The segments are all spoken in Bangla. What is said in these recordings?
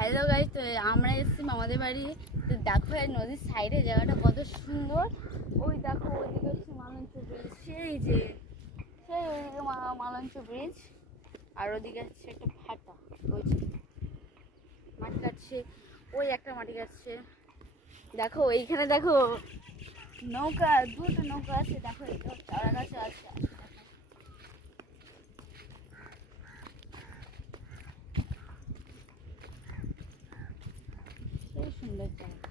হ্যালো গাইস, তো আমরা এসেছি মামাদের বাড়ি। তো দেখো এই নদীর সাইডে জায়গাটা কত সুন্দর। ওই দেখো ওইদিকে হচ্ছে মালঞ্চ ব্রিজ, সেই ওইদিকে মালঞ্চ ব্রিজ। আর ওদিকে হচ্ছে একটা ভাটা, ওই যে মাটি কাটছে, ওই একটা মাটি কাটছে। দেখো এইখানে দেখো নৌকা, দুটো নৌকা আছে। দেখো এটা চারা গাছ আছে। সেই সুন্দর জায়গা।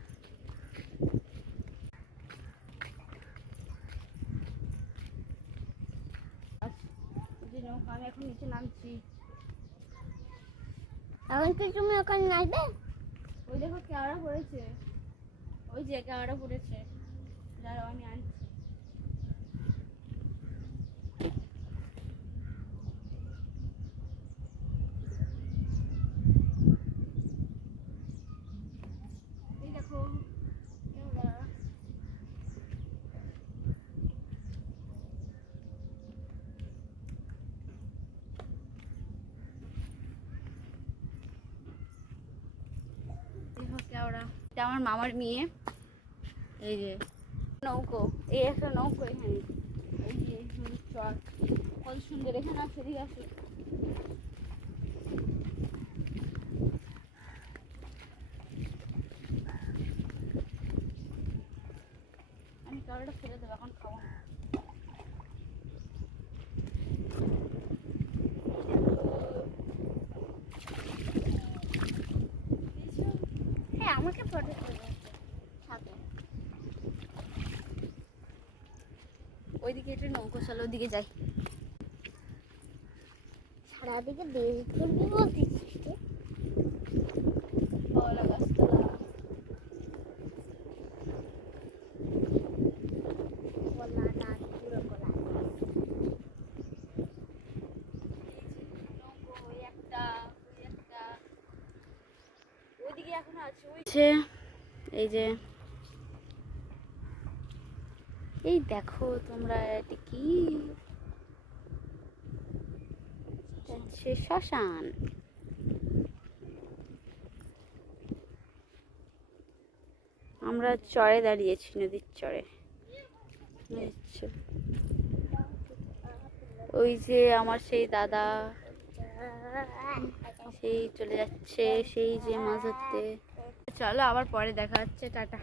নৌকা, আমি এখন নিচে নামছি। এখন কি তুমি ওখানে নামবে? ওই দেখো কেওড়া পড়েছে, ওই যে কেওড়া পড়েছে, যারা আমি আনছি। এই দেখো কেওড়া। দেখো কেওড়া, এটা আমার মামার মেয়ে। এই যে নৌকো, এই একটা নৌকো এখানে। এই যে চর কত সুন্দর, এখানে আছে, এদিকে আছে। আমি কেওড়াটা ফেলে দেবো, এখন খাবো না। হ্যাঁ, আমাকে ফটো তুলবে সাথে। ওইদিকে একটা নৌকো, চলো ওইদিকে যাই। সারাদিকে বেশ ঘুরবি বলতেছিস রে। কলা গাছতলা, কলা গাছ, পুরো কলা গাছ। নৌকো, ওই একটা, ওই একটা, ওইদিকে এখনো আছে। এই যে এই দেখো তোমরা, এটা কি? হচ্ছে শ্মশান। আমরা চরে দাঁড়িয়েছি, নদীর চরে। ওই যে আমার সেই দাদা, সেই চলে যাচ্ছে, সেই যে মাছ ধরতে। চলো আবার পরে দেখা হচ্ছে, টাটা।